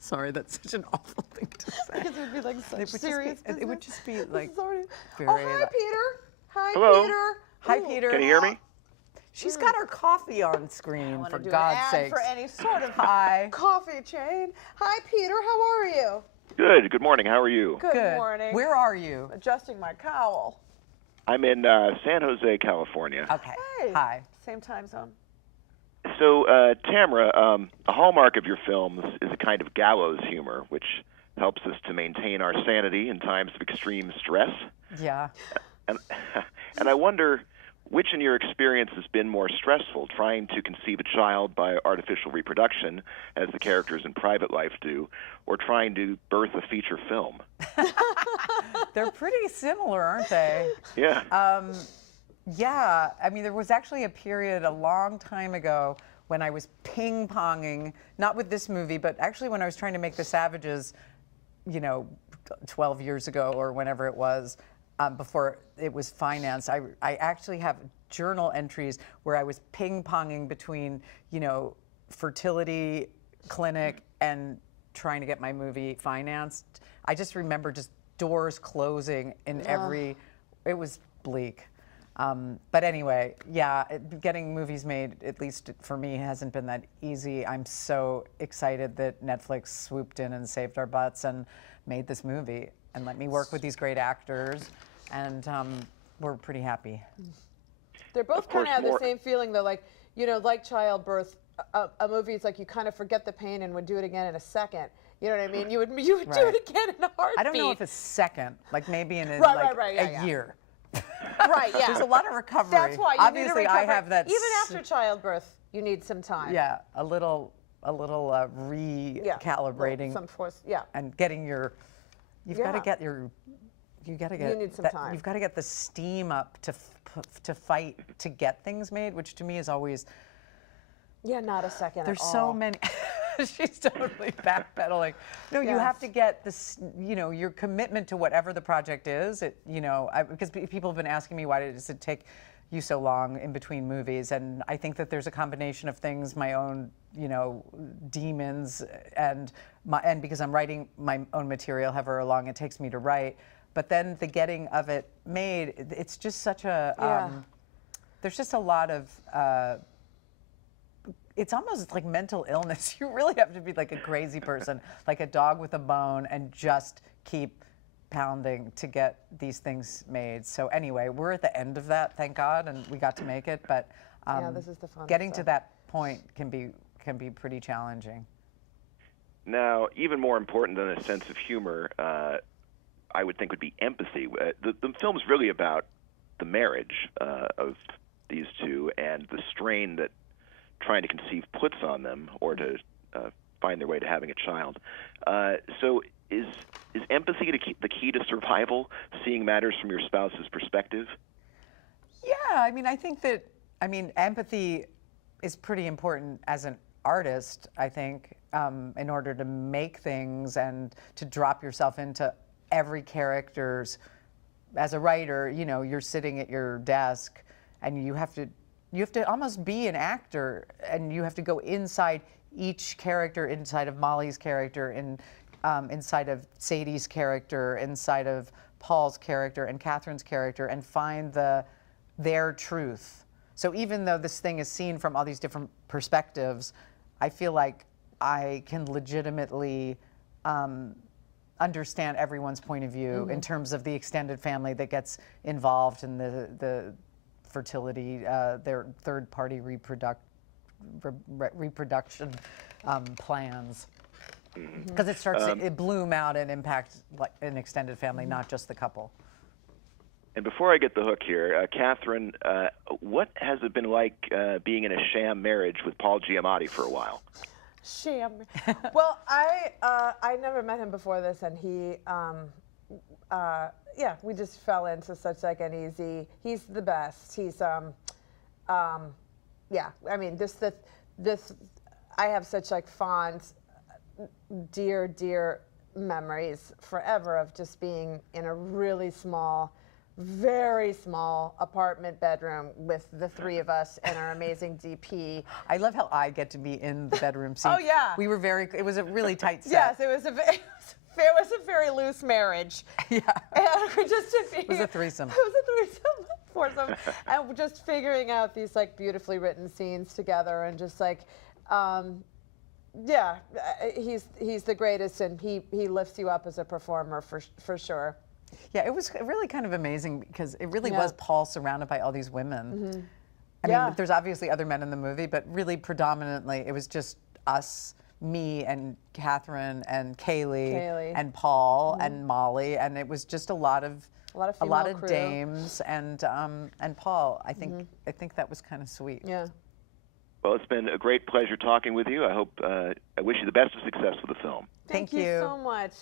Sorry, that's such an awful thing to say. Because it would be like such serious business. It would just be like Oh, very. hi, Peter. Hi, Hello. Peter. Hi, Ooh. Peter. Can you hear me? She's got her coffee on screen, I for do God's an ad sake. for any sort of Hi. coffee chain. Hi, Peter. How are you? Good. Good morning. How are you? Good morning. Where are you? Adjusting my cowl. I'm in San Jose, California. Okay. Hey. Hi. Same time zone. So, Tamara, a hallmark of your films is a kind of gallows humor, which helps us to maintain our sanity in times of extreme stress. Yeah. And I wonder, which in your experience has been more stressful, trying to conceive a child by artificial reproduction, as the characters in Private Life do, or trying to birth a feature film? They're pretty similar, aren't they? Yeah. Yeah, I mean, there was actually a period a long time ago when I was ping-ponging, not with this movie, but actually when I was trying to make The Savages, 12 years ago or whenever it was, before it was financed. I actually have journal entries where I was ping-ponging between, fertility clinic and trying to get my movie financed. I just remember just doors closing in it was bleak. But anyway, yeah, getting movies made, at least for me, hasn't been that easy. I'm so excited that Netflix swooped in and saved our butts and made this movie and let me work with these great actors, and we're pretty happy. They're both kind of have the same feeling, though. Like, like childbirth, a movie is like you kind of forget the pain and would do it again in a second. You know what I mean? You would do it again in a heartbeat. I don't know if it's second, like maybe in a year. Right, yeah. There's a lot of recovery. That's why you Obviously, need to recover. I have that. Even after childbirth, you need some time. Yeah, a little recalibrating. Some force, yeah. And getting your, you've got to get your, you need some time. You've got to get the steam up to fight to get things made, which to me is always. Yeah, not a second. There's at all. so many. She's totally backpedaling. No, you have to get this, your commitment to whatever the project is. Because people have been asking me, why does it take you so long in between movies? And I think that there's a combination of things, my own, demons, and because I'm writing my own material, however long it takes me to write. But then the getting of it made, it's just such a, there's just a lot of, it's almost like mental illness. You really have to be like a crazy person, like a dog with a bone, and just keep pounding to get these things made. So anyway, we're at the end of that, thank God, and we got to make it. But this is the fun getting stuff. to that point can be pretty challenging. Now, even more important than a sense of humor, I would think would be empathy. The film's really about the marriage of these two and the strain that trying to conceive puts on them, or to find their way to having a child. So is empathy the key to survival, seeing matters from your spouse's perspective? Yeah, I think that, empathy is pretty important as an artist, I think, in order to make things and to drop yourself into every character's. As a writer, you're sitting at your desk and you have to almost be an actor, and you have to go inside each character, inside of Molly's character, inside of Sadie's character, inside of Paul's character and Kathryn's character, and find their truth. So even though this thing is seen from all these different perspectives, I feel like I can legitimately understand everyone's point of view in terms of the extended family that gets involved in the fertility, their third-party reproduction plans, because it bloom out and impact like an extended family, not just the couple. And before I get the hook here, Kathryn, what has it been like being in a sham marriage with Paul Giamatti for a while? Sham. Well, I never met him before this, and he. We just fell into such like an easy. He's the best. He's this. I have such like fond, dear memories forever of just being in a really small very small apartment bedroom with the three of us and our amazing DP. I love how I get to be in the bedroom scene. Oh, yeah. It was a really tight set. Yes, it was a very loose marriage. Yeah. And just to It was a threesome. It was a threesome, foursome, and just figuring out these like beautifully written scenes together, and just like, yeah, he's the greatest, and he lifts you up as a performer for sure. Yeah, it was really kind of amazing because it really was Paul surrounded by all these women. I mean, there's obviously other men in the movie, but really predominantly it was just us, me and Kathryn and Kaylee. And Paul and Molly, and it was just a lot of crew. dames and Paul. I think that was kind of sweet. Yeah. Well, it's been a great pleasure talking with you. I wish you the best of success with the film. Thank you so much.